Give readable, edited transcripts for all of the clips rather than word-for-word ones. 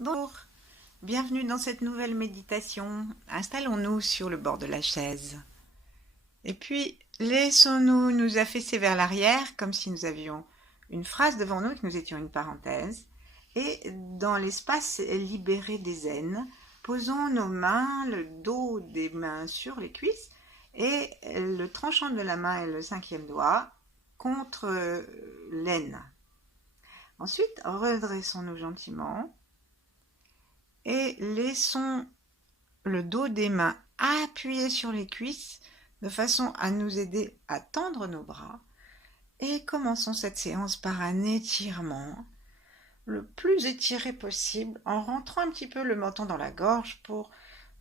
Bonjour, bienvenue dans cette nouvelle méditation. Installons-nous sur le bord de la chaise. Et puis, laissons-nous nous affaisser vers l'arrière, comme si nous avions une phrase devant nous et que nous étions une parenthèse. Et dans l'espace libéré des aines, posons nos mains, le dos des mains sur les cuisses et le tranchant de la main et le cinquième doigt contre l'aine. Ensuite, redressons-nous gentiment et laissons le dos des mains appuyé sur les cuisses de façon à nous aider à tendre nos bras. Et commençons cette séance par un étirement le plus étiré possible en rentrant un petit peu le menton dans la gorge pour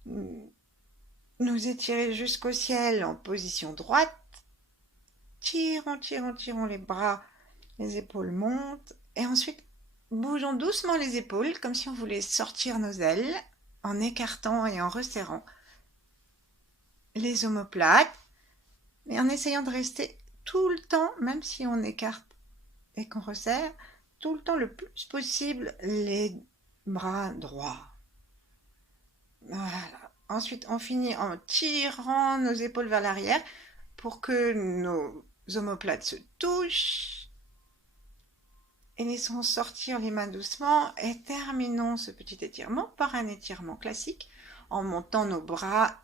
nous étirer jusqu'au ciel en position droite. Tirons les bras, les épaules montent et ensuite bougeons doucement les épaules comme si on voulait sortir nos ailes en écartant et en resserrant les omoplates, mais en essayant de rester tout le temps, même si on écarte et qu'on resserre, tout le temps le plus possible les bras droits. Voilà. Ensuite, on finit en tirant nos épaules vers l'arrière pour que nos omoplates se touchent. Et laissons sortir les mains doucement et terminons ce petit étirement par un étirement classique en montant nos bras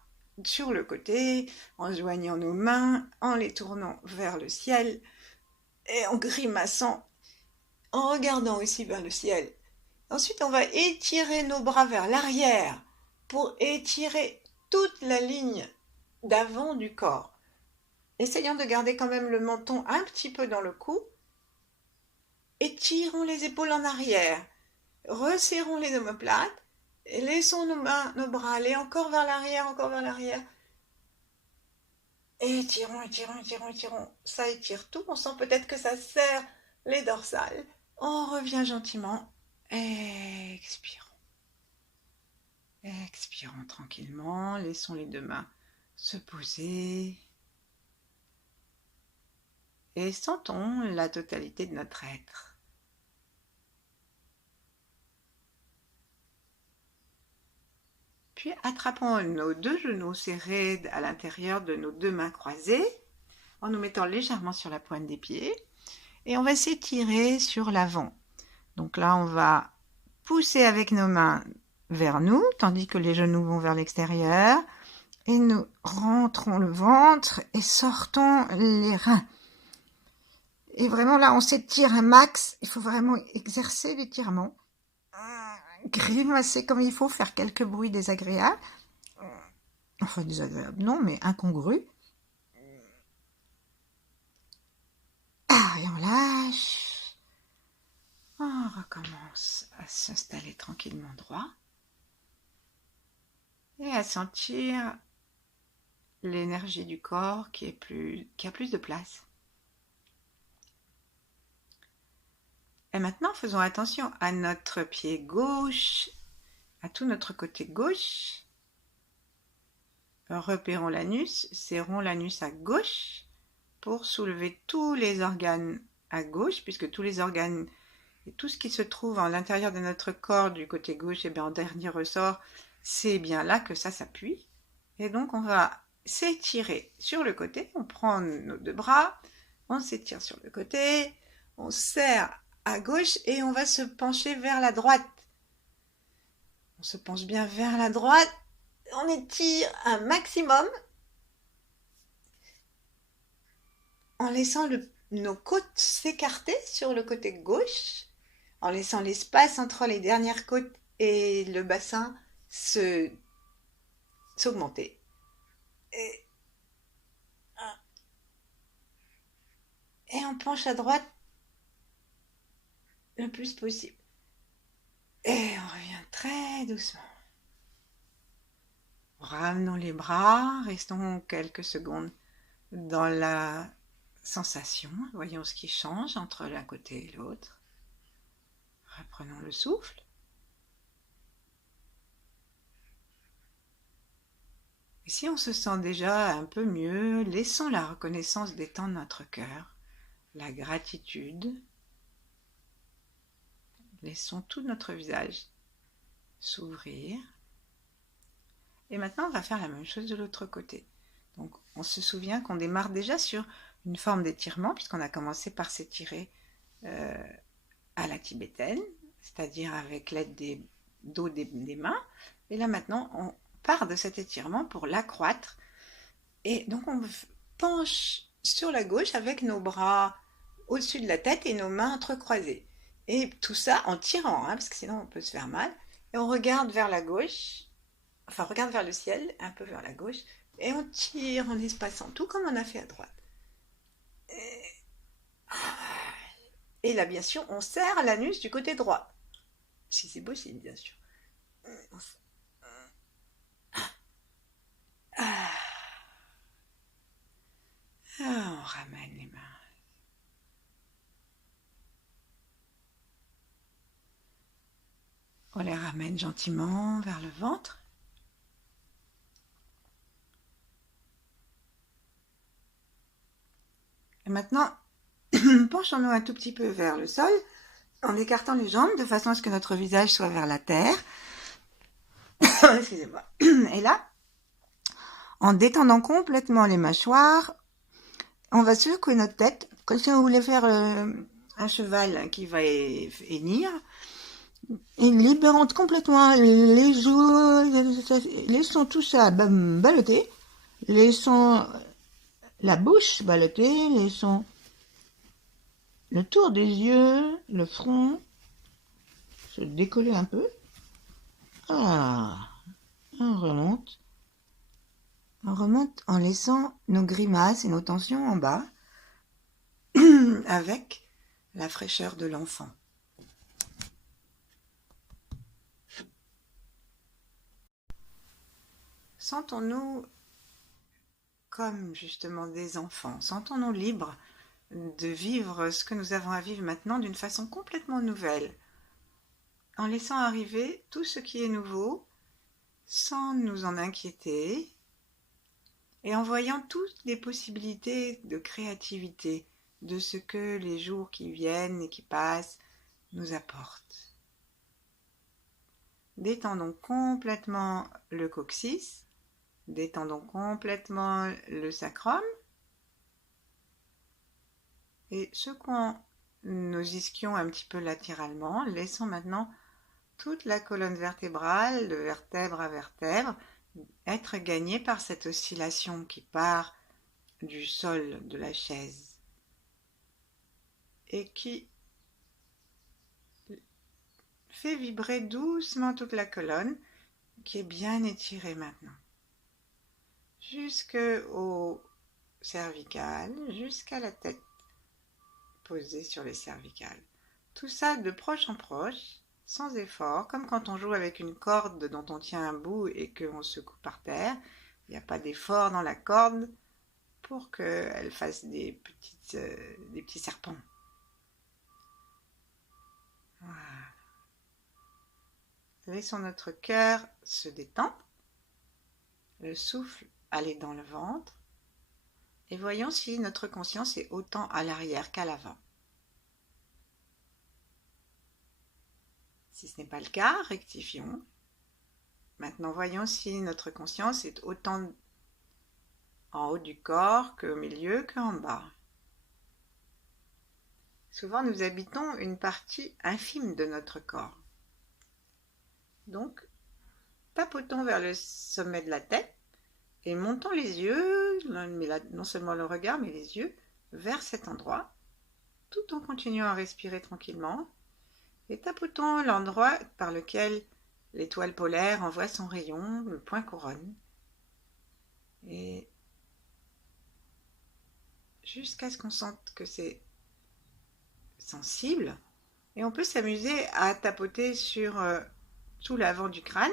sur le côté, en joignant nos mains, en les tournant vers le ciel et en grimaçant, en regardant aussi vers le ciel. Ensuite, on va étirer nos bras vers l'arrière pour étirer toute la ligne d'avant du corps. Essayons de garder quand même le menton un petit peu dans le cou. Étirons les épaules en arrière, resserrons les omoplates et laissons nos bras aller encore vers l'arrière, encore vers l'arrière. Étirons. Ça étire tout. On sent peut-être que ça serre les dorsales. On revient gentiment. Expirons. Expirons tranquillement. Laissons les deux mains se poser. Et sentons la totalité de notre être. Puis attrapons nos deux genoux serrés à l'intérieur de nos deux mains croisées en nous mettant légèrement sur la pointe des pieds et on va s'étirer sur l'avant. Donc là, on va pousser avec nos mains vers nous tandis que les genoux vont vers l'extérieur et nous rentrons le ventre et sortons les reins. Et vraiment là, on s'étire un max. Il faut vraiment exercer l'étirement. Grimacer comme il faut, faire quelques bruits désagréables. Enfin, désagréables, non, mais incongrus. Et on lâche. On recommence à s'installer tranquillement droit. Et à sentir l'énergie du corps qui a plus de place. Et maintenant, faisons attention à notre pied gauche, à tout notre côté gauche. Repérons l'anus, serrons l'anus à gauche pour soulever tous les organes à gauche, puisque tous les organes et tout ce qui se trouve à l'intérieur de notre corps du côté gauche, et bien en dernier ressort, c'est bien là que ça s'appuie. Et donc on va s'étirer sur le côté, on prend nos deux bras, on s'étire sur le côté, on serre à gauche et on va se pencher vers la droite. On se penche bien vers la droite, on étire un maximum en laissant nos côtes s'écarter sur le côté gauche, en laissant l'espace entre les dernières côtes et le bassin s'augmenter. Et on penche à droite le plus possible. Et on revient très doucement. Ramenons les bras, restons quelques secondes dans la sensation. Voyons ce qui change entre l'un côté et l'autre. Reprenons le souffle. Et si on se sent déjà un peu mieux, laissons la reconnaissance détendre notre cœur, la gratitude. Laissons tout notre visage s'ouvrir. Et maintenant, on va faire la même chose de l'autre côté. Donc, on se souvient qu'on démarre déjà sur une forme d'étirement, puisqu'on a commencé par s'étirer à la tibétaine, c'est-à-dire avec l'aide des dos des mains. Et là, maintenant, on part de cet étirement pour l'accroître. Et donc, on penche sur la gauche avec nos bras au-dessus de la tête et nos mains entrecroisées. Et tout ça en tirant, hein, parce que sinon on peut se faire mal. Et on regarde vers la gauche, enfin on regarde vers le ciel, un peu vers la gauche, et on tire en espaçant, tout comme on a fait à droite. Et là, bien sûr, on serre l'anus du côté droit, si c'est possible, bien sûr. Ah, on ramène les mains. On les ramène gentiment vers le ventre. Et maintenant, penchons-nous un tout petit peu vers le sol, en écartant les jambes de façon à ce que notre visage soit vers la terre. Excusez-moi. Et là, en détendant complètement les mâchoires, on va secouer notre tête, comme si on voulait faire un cheval qui va hennir. Et libérant complètement les joues, laissons tout ça balloter, laissons la bouche balloter, laissons le tour des yeux, le front se décoller un peu. Ah, on remonte. On remonte en laissant nos grimaces et nos tensions en bas, avec la fraîcheur de l'enfant. Sentons-nous comme justement des enfants, sentons-nous libres de vivre ce que nous avons à vivre maintenant d'une façon complètement nouvelle, en laissant arriver tout ce qui est nouveau, sans nous en inquiéter, et en voyant toutes les possibilités de créativité de ce que les jours qui viennent et qui passent nous apportent. Détendons complètement le coccyx, détendons complètement le sacrum et secouons nos ischions un petit peu latéralement, laissons maintenant toute la colonne vertébrale, de vertèbre à vertèbre, être gagnée par cette oscillation qui part du sol de la chaise et qui fait vibrer doucement toute la colonne qui est bien étirée maintenant. Jusqu'au cervical, jusqu'à la tête posée sur les cervicales. Tout ça de proche en proche, sans effort, comme quand on joue avec une corde dont on tient un bout et qu'on secoue par terre. Il n'y a pas d'effort dans la corde pour qu'elle fasse des petits serpents. Voilà. Laissons notre cœur se détendre, le souffle aller dans le ventre, et voyons si notre conscience est autant à l'arrière qu'à l'avant. Si ce n'est pas le cas, rectifions. Maintenant, voyons si notre conscience est autant en haut du corps qu'au milieu qu'en bas. Souvent, nous habitons une partie infime de notre corps. Donc, papotons vers le sommet de la tête et montons les yeux, non seulement le regard, mais les yeux, vers cet endroit, tout en continuant à respirer tranquillement, et tapotons l'endroit par lequel l'étoile polaire envoie son rayon, le point couronne, et jusqu'à ce qu'on sente que c'est sensible, et on peut s'amuser à tapoter sur tout l'avant du crâne,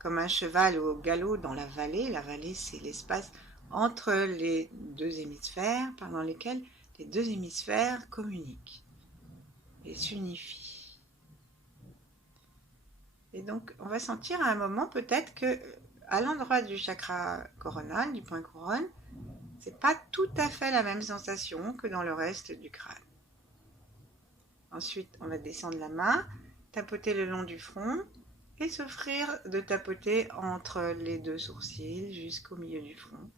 comme un cheval au galop dans la vallée. La vallée, c'est l'espace entre les deux hémisphères, pendant lesquels les deux hémisphères communiquent et s'unifient. Et donc, on va sentir à un moment peut-être que à l'endroit du chakra coronal, du point couronne, c'est pas tout à fait la même sensation que dans le reste du crâne. Ensuite, on va descendre la main, tapoter le long du front, et s'offrir de tapoter entre les deux sourcils jusqu'au milieu du front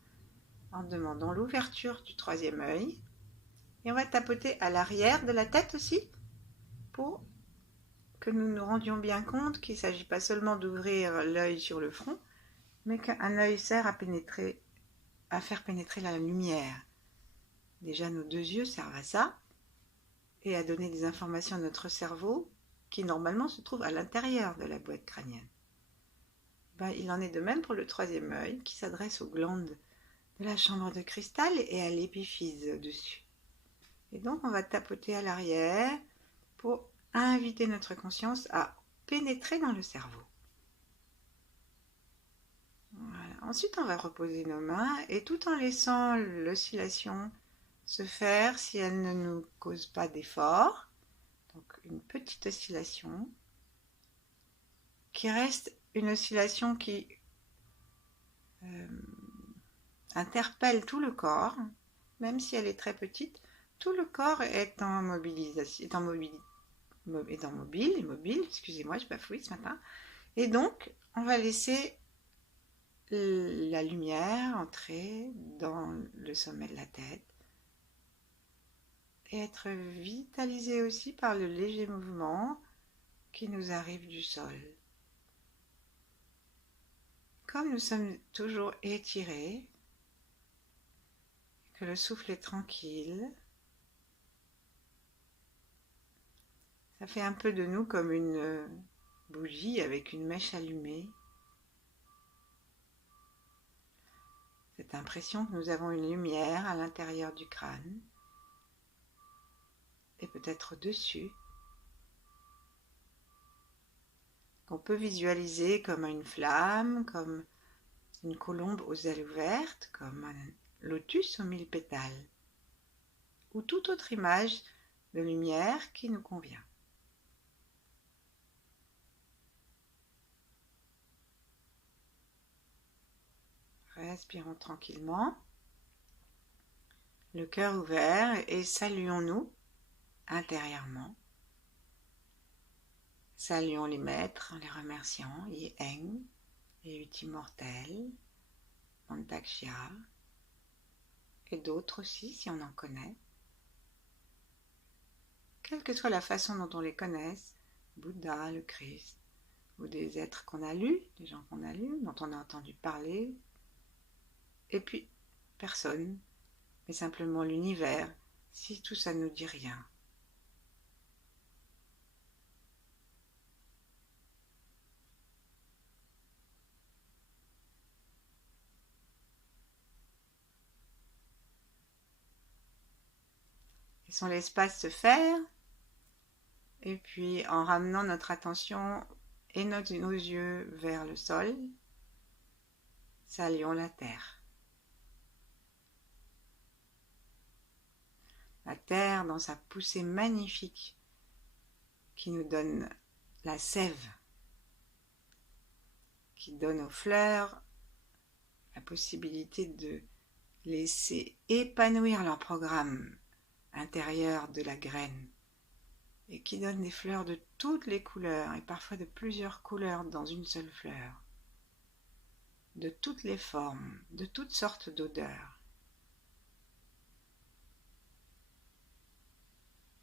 en demandant l'ouverture du troisième œil. Et on va tapoter à l'arrière de la tête aussi pour que nous nous rendions bien compte qu'il ne s'agit pas seulement d'ouvrir l'œil sur le front, mais qu'un œil sert à faire pénétrer la lumière. Déjà, nos deux yeux servent à ça et à donner des informations à notre cerveau qui normalement se trouve à l'intérieur de la boîte crânienne. Il en est de même pour le troisième œil qui s'adresse aux glandes de la chambre de cristal et à l'épiphyse dessus. Et donc on va tapoter à l'arrière pour inviter notre conscience à pénétrer dans le cerveau. Voilà. Ensuite on va reposer nos mains et tout en laissant l'oscillation se faire si elle ne nous cause pas d'effort, donc une petite oscillation qui reste une oscillation qui interpelle tout le corps, même si elle est très petite, tout le corps est en mobilisation, mobile, excusez-moi, je bafouille ce matin. Et donc, on va laisser la lumière entrer dans le sommet de la tête et être vitalisée aussi par le léger mouvement qui nous arrive du sol. Comme nous sommes toujours étirés, que le souffle est tranquille, ça fait un peu de nous comme une bougie avec une mèche allumée. Cette impression que nous avons une lumière à l'intérieur du crâne et peut-être au-dessus, qu'on peut visualiser comme une flamme, comme une colombe aux ailes ouvertes, comme un lotus aux 1000 pétales, ou toute autre image de lumière qui nous convient. Respirons tranquillement, le cœur ouvert et saluons-nous intérieurement. Saluons les maîtres en les remerciant, Yi Eng, les 8 immortels, Mantakshya, et d'autres aussi si on en connaît. Quelle que soit la façon dont on les connaisse, Bouddha, le Christ, ou des êtres qu'on a lus, des gens qu'on a lus, dont on a entendu parler, et puis personne, mais simplement l'univers, si tout ça ne nous dit rien. Laissons l'espace se faire, et puis en ramenant notre attention et nos yeux vers le sol, saluons la terre. La terre dans sa poussée magnifique qui nous donne la sève, qui donne aux fleurs la possibilité de laisser épanouir leur programme intérieur de la graine et qui donne des fleurs de toutes les couleurs et parfois de plusieurs couleurs dans une seule fleur, de toutes les formes, de toutes sortes d'odeurs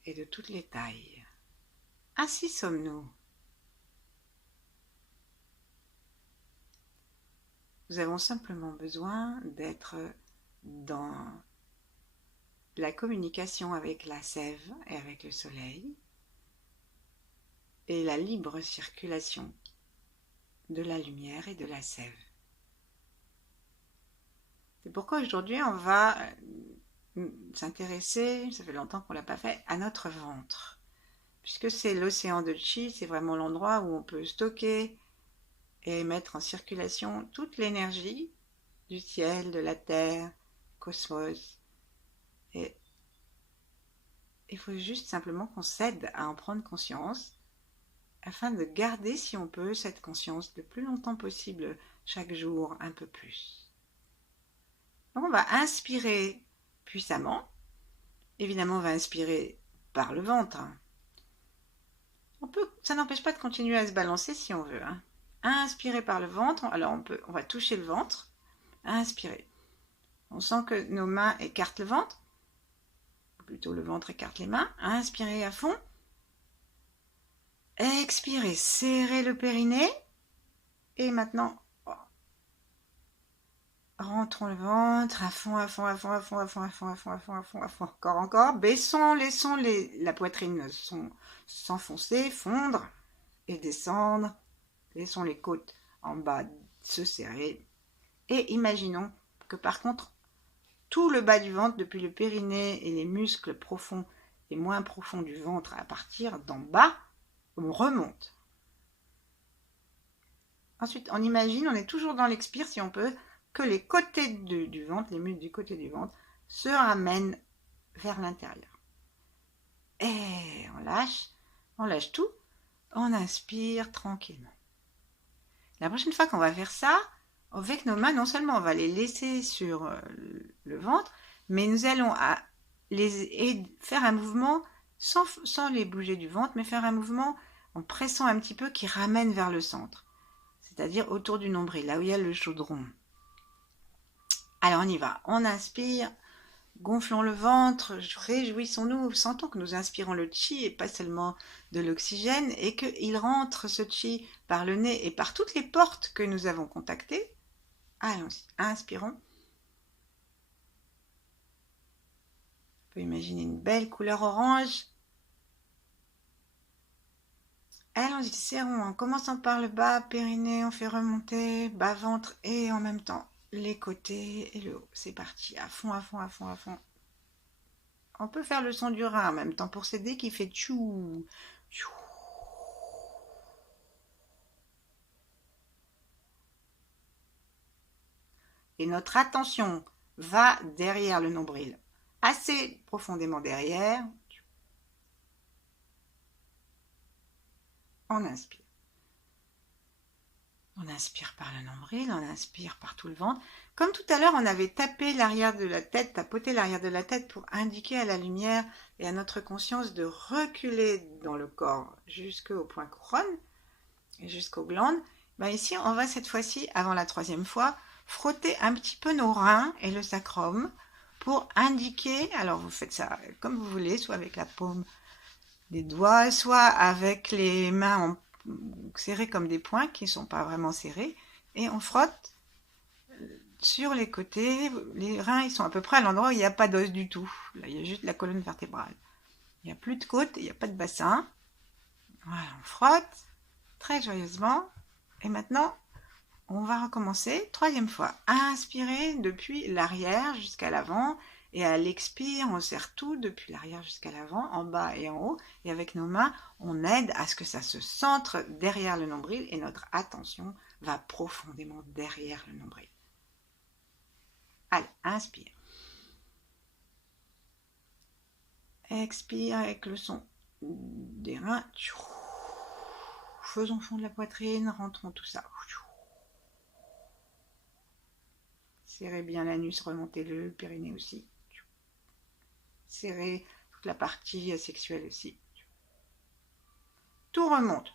et de toutes les tailles. Ainsi sommes-nous. Nous avons simplement besoin d'être dans la communication avec la sève et avec le soleil et la libre circulation de la lumière et de la sève. C'est pourquoi aujourd'hui on va s'intéresser, ça fait longtemps qu'on ne l'a pas fait, à notre ventre. Puisque c'est l'océan de Chi, c'est vraiment l'endroit où on peut stocker et mettre en circulation toute l'énergie du ciel, de la terre, cosmos. Et il faut juste simplement qu'on s'aide à en prendre conscience afin de garder, si on peut, cette conscience le plus longtemps possible, chaque jour un peu plus. Donc on va inspirer puissamment. Évidemment, on va inspirer par le ventre. Ça n'empêche pas de continuer à se balancer si on veut, hein. Inspirer par le ventre. Alors on va toucher le ventre. Inspirer. On sent que nos mains écartent le ventre. Ou plutôt le ventre écarte les mains. Inspirez à fond. Expirez. Serrez le périnée. Et maintenant, rentrons le ventre à fond, à fond, à fond, à fond, à fond, à fond, à fond, à fond, à fond, à fond. Encore, encore. Baissons, laissons la poitrine s'enfoncer, fondre et descendre. Laissons les côtes en bas se serrer. Et imaginons que par contre, tout le bas du ventre, depuis le périnée et les muscles profonds et moins profonds du ventre à partir d'en bas, on remonte. Ensuite, on imagine, on est toujours dans l'expire si on peut, que les côtés du ventre, les muscles du côté du ventre, se ramènent vers l'intérieur. Et on lâche tout, on inspire tranquillement. La prochaine fois qu'on va faire ça, avec nos mains, non seulement on va les laisser sur le ventre, mais nous allons faire un mouvement sans les bouger du ventre, mais faire un mouvement en pressant un petit peu qui ramène vers le centre, c'est-à-dire autour du nombril, là où il y a le chaudron. Alors on y va, on inspire, gonflons le ventre, réjouissons-nous, sentons que nous inspirons le chi et pas seulement de l'oxygène et qu'il rentre ce chi par le nez et par toutes les portes que nous avons contactées. Allons-y, inspirons. On peut imaginer une belle couleur orange. Allons-y, serrons en commençant par le bas, périnée, on fait remonter, bas ventre et en même temps les côtés et le haut. C'est parti, à fond, à fond, à fond, à fond. On peut faire le son du rein en même temps pour s'aider qui fait tchou, tchou. Et notre attention va derrière le nombril, assez profondément derrière. On inspire. On inspire par le nombril, on inspire par tout le ventre. Comme tout à l'heure, on avait tapé l'arrière de la tête, tapoté l'arrière de la tête pour indiquer à la lumière et à notre conscience de reculer dans le corps jusqu'au point couronne et jusqu'aux glandes. Ben ici, on va cette fois-ci, avant la troisième fois, frotter un petit peu nos reins et le sacrum pour indiquer, alors vous faites ça comme vous voulez, soit avec la paume des doigts, soit avec les mains serrées comme des poings qui ne sont pas vraiment serrés, et on frotte sur les côtés. Les reins, ils sont à peu près à l'endroit où il n'y a pas d'os du tout. Là, il y a juste la colonne vertébrale. Il n'y a plus de côte, il n'y a pas de bassin. Voilà, on frotte très joyeusement. Et maintenant, on va recommencer. Troisième fois. Inspirez depuis l'arrière jusqu'à l'avant. Et à l'expire, on serre tout depuis l'arrière jusqu'à l'avant, en bas et en haut. Et avec nos mains, on aide à ce que ça se centre derrière le nombril. Et notre attention va profondément derrière le nombril. Allez, inspire. Expire avec le son des reins. Faisons fond de la poitrine, rentrons tout ça. Serrez bien l'anus, remontez le périnée aussi. Serrez toute la partie sexuelle aussi. Tout remonte.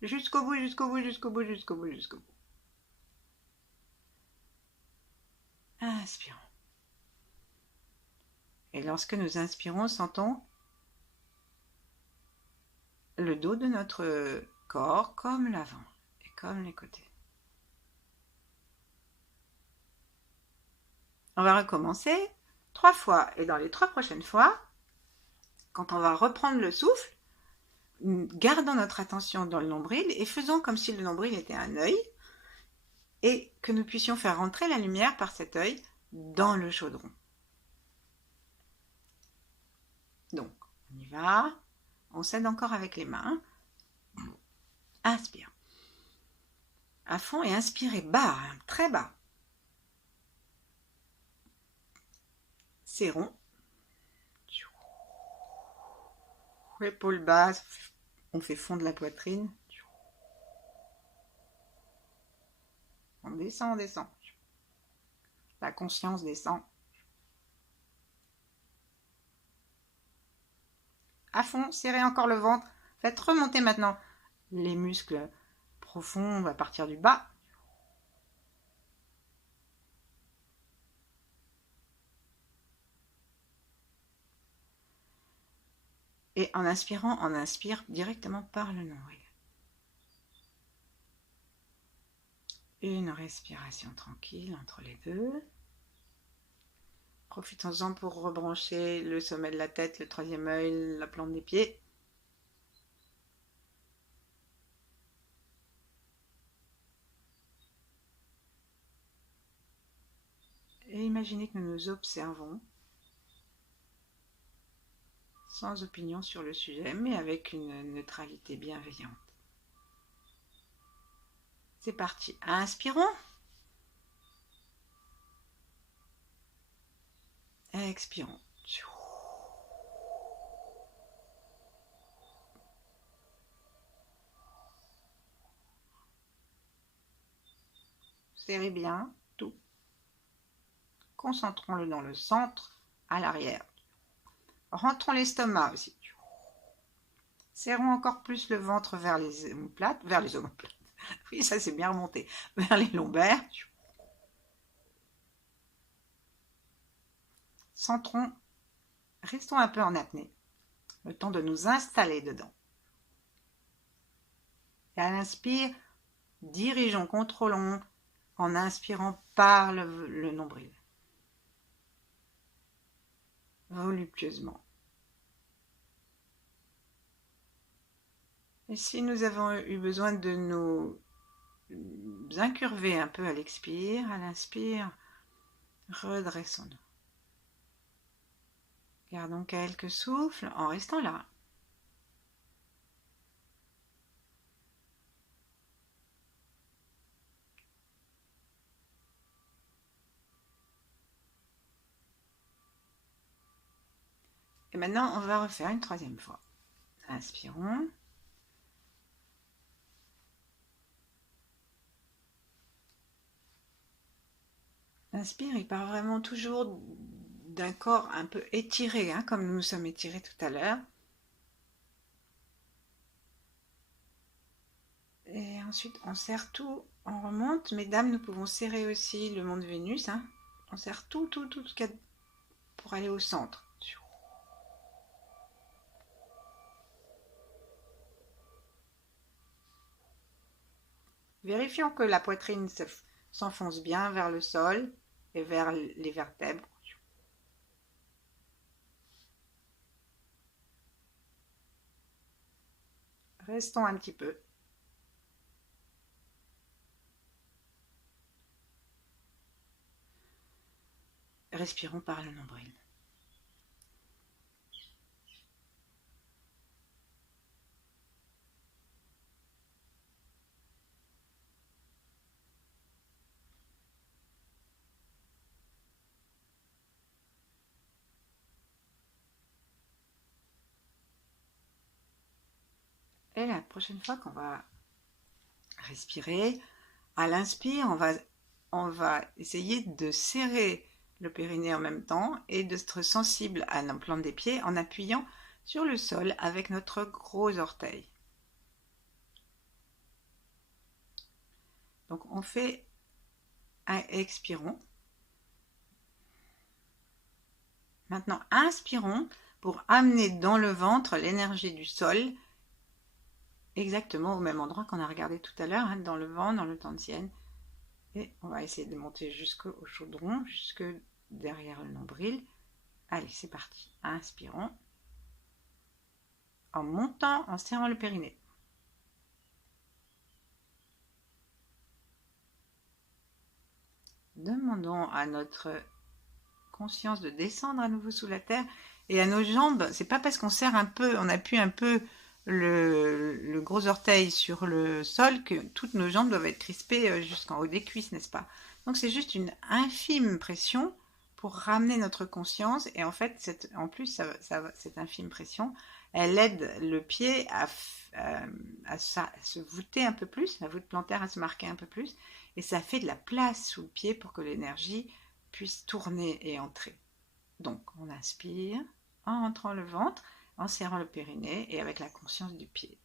Jusqu'au bout, jusqu'au bout, jusqu'au bout, jusqu'au bout, jusqu'au bout. Inspirons. Et lorsque nous inspirons, sentons le dos de notre corps comme l'avant et comme les côtés. On va recommencer 3 fois. Et dans les 3 prochaines fois, quand on va reprendre le souffle, gardons notre attention dans le nombril et faisons comme si le nombril était un œil et que nous puissions faire rentrer la lumière par cet œil dans le chaudron. Donc, on y va. On s'aide encore avec les mains. Inspire. À fond et inspirez bas, très bas. Serrons. Épaules basses. On fait fondre la poitrine. On descend, on descend. La conscience descend. à fond, serrez encore le ventre. Faites remonter maintenant les muscles profonds à partir du bas. Et en inspirant, on inspire directement par le nombril. Une respiration tranquille entre les deux. Profitons-en pour rebrancher le sommet de la tête, le troisième œil, la plante des pieds. Et imaginez que nous nous observons sans opinion sur le sujet, mais avec une neutralité bienveillante. C'est parti. Inspirons. Expirons. Serrez bien tout. Concentrons-le dans le centre, à l'arrière. Rentrons l'estomac aussi. Serrons encore plus le ventre vers les omoplates, Oui, ça c'est bien remonté. Vers les lombaires. Centrons. Restons un peu en apnée. Le temps de nous installer dedans. Et à l'inspire, dirigeons, contrôlons en inspirant par le nombril. Voluptueusement. Et si nous avons eu besoin de nous incurver un peu à l'expire, à l'inspire, redressons-nous. Gardons quelques souffles en restant là. Et maintenant, on va refaire une troisième fois. Inspirons. L'inspire, il part vraiment toujours d'un corps un peu étiré, comme nous nous sommes étirés tout à l'heure. Et ensuite, on serre tout, on remonte. Mesdames, nous pouvons serrer aussi le mont de Vénus. On serre tout pour aller au centre. Vérifions que la poitrine s'enfonce bien vers le sol et vers les vertèbres. Restons un petit peu. Respirons par le nombril. Et la prochaine fois qu'on va respirer, à l'inspire, on va essayer de serrer le périnée en même temps et d'être sensible à la plante des pieds en appuyant sur le sol avec notre gros orteil. Donc on fait un expirons. Maintenant inspirons pour amener dans le ventre l'énergie du sol exactement au même endroit qu'on a regardé tout à l'heure, dans le ventre, dans le tantienne. Et on va essayer de monter jusqu'au chaudron, jusque derrière le nombril. Allez, c'est parti. Inspirons. En montant, en serrant le périnée. Demandons à notre conscience de descendre à nouveau sous la terre et à nos jambes. C'est pas parce qu'on serre un peu, on appuie un peu le gros orteil sur le sol que toutes nos jambes doivent être crispées jusqu'en haut des cuisses, n'est-ce pas? Donc c'est juste une infime pression pour ramener notre conscience. Et en fait, cette infime pression, elle aide le pied à se voûter un peu plus, la voûte plantaire à se marquer un peu plus, et ça fait de la place sous le pied pour que l'énergie puisse tourner et entrer. Donc on inspire en rentrant le ventre, en serrant le périnée et avec la conscience du pied.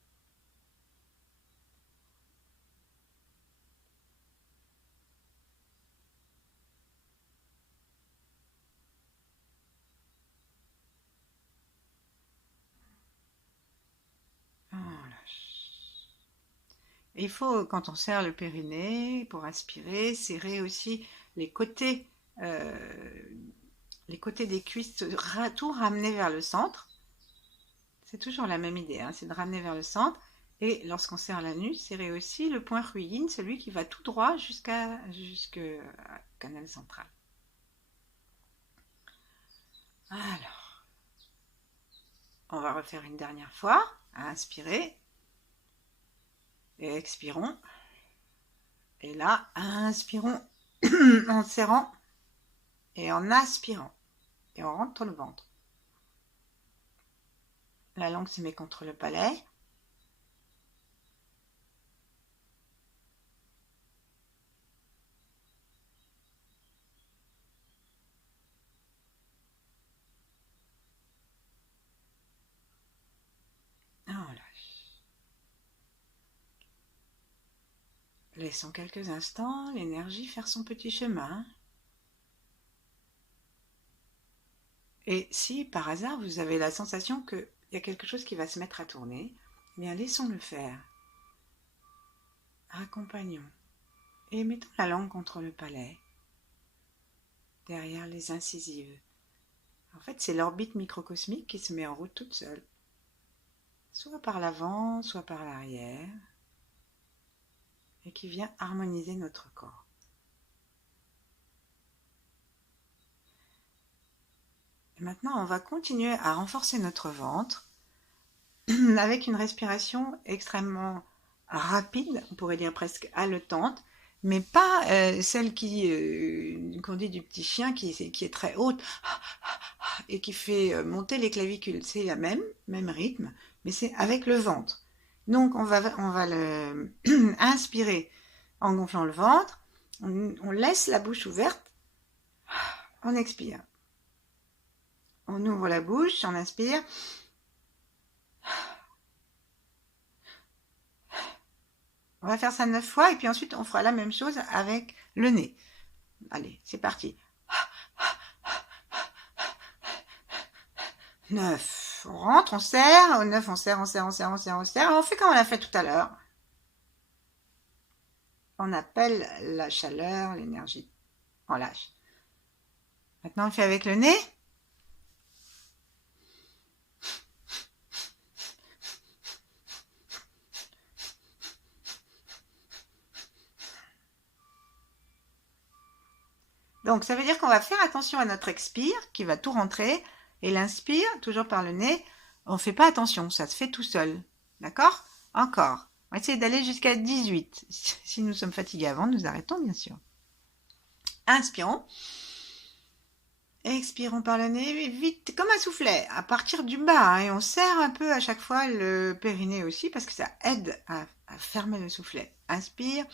Voilà. Et il faut, quand on serre le périnée, pour aspirer, serrer aussi les côtés, euh, les côtés des cuisses, tout ramener vers le centre. C'est toujours la même idée, hein, c'est de ramener vers le centre. Et lorsqu'on serre la nuque, serrer aussi le point ruine, celui qui va tout droit jusqu'au canal central. Alors, on va refaire une dernière fois. Inspirez. Et expirons. Et là, inspirons en serrant et en aspirant. Et on rentre le ventre. La langue se met contre le palais. On lâche. Laissons quelques instants l'énergie faire son petit chemin. Et si par hasard vous avez la sensation qu'il y a quelque chose qui va se mettre à tourner, eh bien laissons-le faire. Accompagnons. Et mettons la langue contre le palais, derrière les incisives. En fait, c'est l'orbite microcosmique qui se met en route toute seule. Soit par l'avant, soit par l'arrière, et qui vient harmoniser notre corps. Et maintenant, on va continuer à renforcer notre ventre avec une respiration extrêmement rapide, on pourrait dire presque haletante, mais pas celle qu'on dit du petit chien qui est très haute et qui fait monter les clavicules. C'est la même rythme, mais c'est avec le ventre. Donc on va le inspirer en gonflant le ventre, on laisse la bouche ouverte, on expire. On ouvre la bouche, on inspire. On va faire ça 9 fois et puis ensuite on fera la même chose avec le nez. Allez, c'est parti. 9. On rentre, on serre. Au 9, on serre, on serre, on serre, on serre, on serre. On fait comme on l'a fait tout à l'heure. On appelle la chaleur, l'énergie. On lâche. Maintenant, on fait avec le nez. Donc, ça veut dire qu'on va faire attention à notre expire, qui va tout rentrer, et l'inspire, toujours par le nez, on ne fait pas attention, ça se fait tout seul. D'accord? Encore. On va essayer d'aller jusqu'à 18. Si nous sommes fatigués avant, nous arrêtons, bien sûr. Inspirons. Expirons par le nez, vite, comme un soufflet, à partir du bas. Hein, et on serre un peu à chaque fois le périnée aussi, parce que ça aide à fermer le soufflet. Inspire.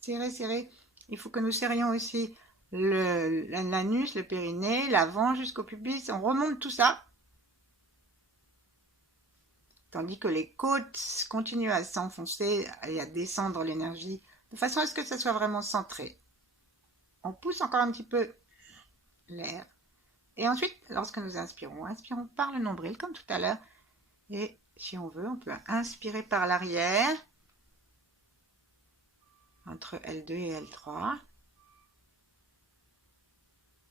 Serrez, serrez. Il faut que nous serrions aussi l'anus, le périnée, l'avant jusqu'au pubis. On remonte tout ça. Tandis que les côtes continuent à s'enfoncer et à descendre l'énergie de façon à ce que ça soit vraiment centré. On pousse encore un petit peu l'air. Et ensuite, lorsque nous inspirons par le nombril comme tout à l'heure. Et si on veut, on peut inspirer par l'arrière, entre L2 et L3.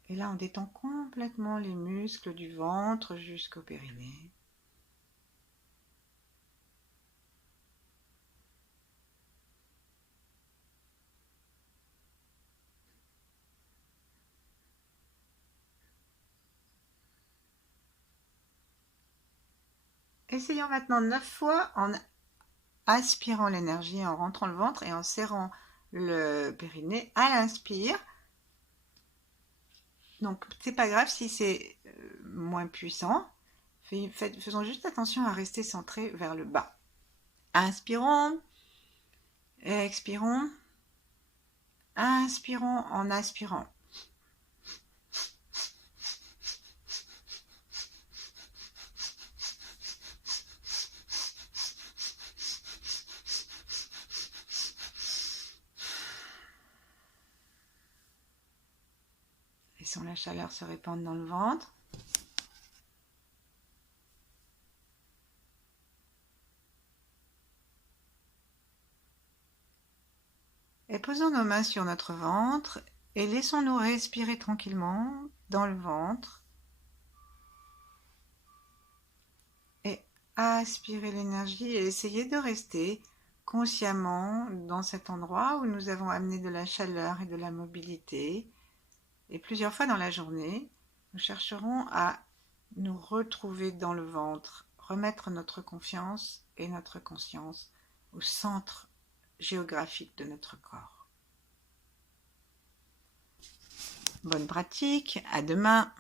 Et là, on détend complètement les muscles du ventre jusqu'au périnée. Essayons maintenant 9 fois en aspirant l'énergie, en rentrant le ventre et en serrant le périnée à l'inspire. Donc, c'est pas grave si c'est moins puissant. Faisons juste attention à rester centré vers le bas. Inspirons, expirons, inspirons en aspirant. Laissons la chaleur se répandre dans le ventre. Et posons nos mains sur notre ventre et laissons-nous respirer tranquillement dans le ventre. Et aspirer l'énergie et essayer de rester consciemment dans cet endroit où nous avons amené de la chaleur et de la mobilité. Et plusieurs fois dans la journée, nous chercherons à nous retrouver dans le ventre, remettre notre confiance et notre conscience au centre géographique de notre corps. Bonne pratique, à demain!